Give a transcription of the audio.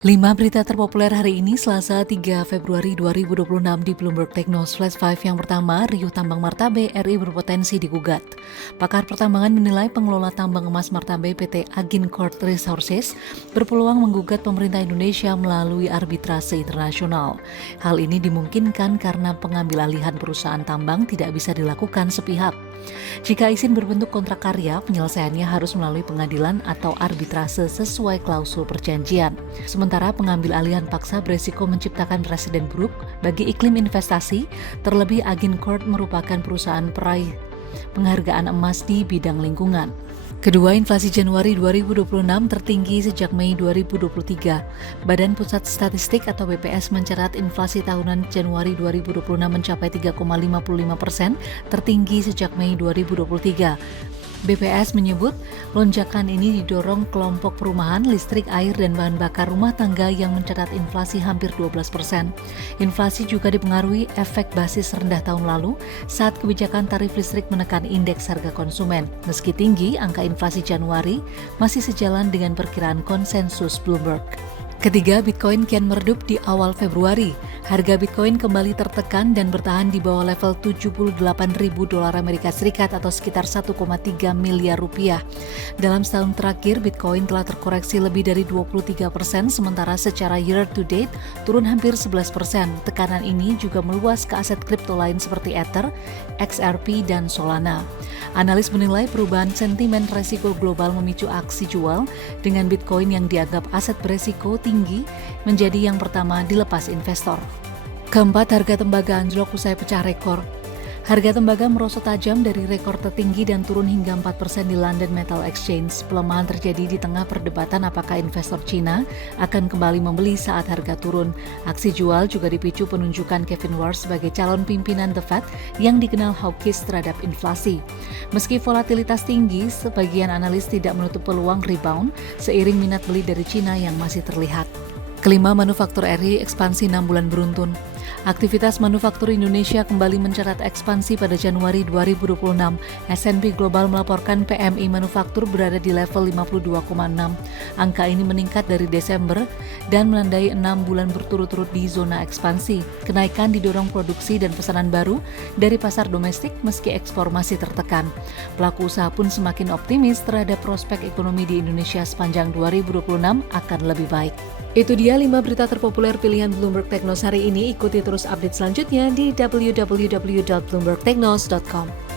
5 berita terpopuler hari ini Selasa 3 Februari 2026 di Bloomberg Technos Flash 5. Yang pertama, riuh tambang Martabe RI berpotensi digugat. Pakar pertambangan menilai pengelola tambang emas Martabe PT Agincourt Resources berpeluang menggugat pemerintah Indonesia melalui arbitrase internasional. Hal ini dimungkinkan karena pengambil alihan perusahaan tambang tidak bisa dilakukan sepihak. Jika izin berbentuk kontrak karya, penyelesaiannya harus melalui pengadilan atau arbitrase sesuai klausul perjanjian. Sementara pengambil alihan paksa beresiko menciptakan presiden buruk bagi iklim investasi, terlebih Agincourt merupakan perusahaan peraih penghargaan emas di bidang lingkungan. Kedua, inflasi Januari 2026 tertinggi sejak Mei 2023. Badan Pusat Statistik atau BPS mencatat inflasi tahunan Januari 2026 mencapai 3,55%, tertinggi sejak Mei 2023. BPS menyebut lonjakan ini didorong kelompok perumahan, listrik, air, dan bahan bakar rumah tangga yang mencatat inflasi hampir 12%. Inflasi juga dipengaruhi efek basis rendah tahun lalu saat kebijakan tarif listrik menekan indeks harga konsumen. Meski tinggi, angka inflasi Januari masih sejalan dengan perkiraan konsensus Bloomberg. Ketiga, Bitcoin kian meredup di awal Februari. Harga Bitcoin kembali tertekan dan bertahan di bawah level 78.000 dolar Amerika Serikat atau sekitar 1,3 miliar rupiah. Dalam setahun terakhir, Bitcoin telah terkoreksi lebih dari 23%, sementara secara year to date turun hampir 11%. Tekanan ini juga meluas ke aset kripto lain seperti Ether, XRP, dan Solana. Analis menilai perubahan sentimen resiko global memicu aksi jual dengan Bitcoin yang dianggap aset beresiko tinggi menjadi yang pertama dilepas investor. Keempat, harga tembaga anjlok usai pecah rekor. Harga tembaga merosot tajam dari rekor tertinggi dan turun hingga 4% di London Metal Exchange. Pelemahan terjadi di tengah perdebatan apakah investor Cina akan kembali membeli saat harga turun. Aksi jual juga dipicu penunjukan Kevin Warsh sebagai calon pimpinan The Fed yang dikenal hawkish terhadap inflasi. Meski volatilitas tinggi, sebagian analis tidak menutup peluang rebound seiring minat beli dari Cina yang masih terlihat. Kelima, manufaktur RI ekspansi 6 bulan beruntun. Aktivitas manufaktur Indonesia kembali mencatat ekspansi pada Januari 2026. S&P Global melaporkan PMI manufaktur berada di level 52,6. Angka ini meningkat dari Desember dan menandai 6 bulan berturut-turut di zona ekspansi. Kenaikan didorong produksi dan pesanan baru dari pasar domestik meski ekspor masih tertekan. Pelaku usaha pun semakin optimis terhadap prospek ekonomi di Indonesia sepanjang 2026 akan lebih baik. Itu dia 5 berita terpopuler pilihan Bloomberg Technos hari ini. Ikuti terus update selanjutnya di www.bloombergtechnos.com.